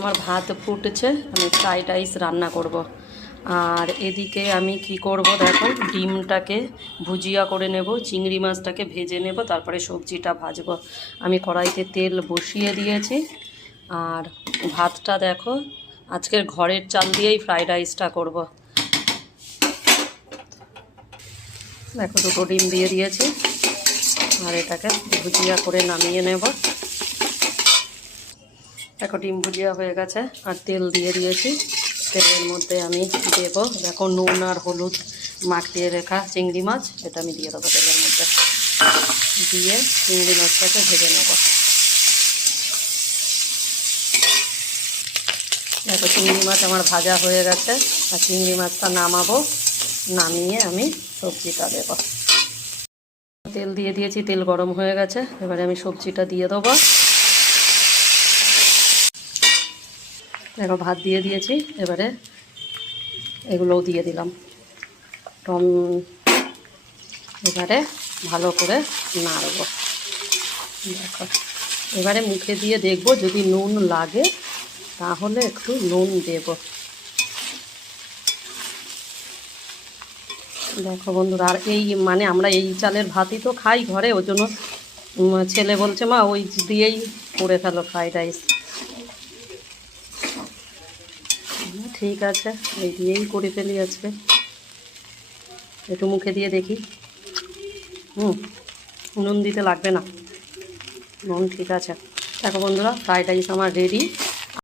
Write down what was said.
আমার ভাত ফুটছে, আমি ফ্রাইড রাইস রান্না করব। আর এদিকে আমি কি করব দেখো, ডিমটাকে ভুজিয়া করে নেব, চিংড়ি মাছটাকে ভেজে নেব, তারপরে সবজিটা ভাজবো। আমি কড়াইতে তেল বসিয়ে দিয়েছি। আর ভাতটা দেখো, আজকের ঘরের চাল দিয়েই ফ্রাইড রাইসটা করব। দেখো দুটো ডিম দিয়ে দিয়েছি, আর এটাকে ভুজিয়া করে নামিয়ে নেব। দেখো ডিম ভুজিয়া হয়ে গেছে, আর তেল দিয়ে দিয়েছি। তেলের মধ্যে আমি দেবো দেখো নুন আর হলুদ মাখিয়ে রেখা চিংড়ি মাছ, এটা আমি দিয়ে দেবো তেলের মধ্যে। দিয়ে চিংড়ি মাছটাকে ভেজে নেব। দেখো চিংড়ি মাছ আমার ভাজা হয়ে গেছে, আর চিংড়ি মাছটা নামাবো। নামিয়ে আমি সবজিটা দেব। তেল দিয়ে দিয়েছি, তেল গরম হয়ে গেছে, এবারে আমি সবজিটা দিয়ে দেবো। দেখো ভাত দিয়ে দিয়েছি, এবারে এগুলোও দিয়ে দিলাম। এবারে ভালো করে নাড়ব। দেখো এবারে মুখে দিয়ে দেখব, যদি নুন লাগে তাহলে একটু নুন দেব। দেখো বন্ধুরা, আর এই মানে আমরা এই চালের ভাতই তো খাই ঘরে, ওই জন্য ছেলে বলছে মা ওই দিয়েই করে ফেলো ফ্রাইড রাইস। ঠিক আছে, এই দিয়েই করে ফেলি আজকে। একটু মুখে দিয়ে দেখি। নুন দিতে লাগবে না, নুন ঠিক আছে। দেখো বন্ধুরা, ফ্রাইড রাইস আমার রেডি।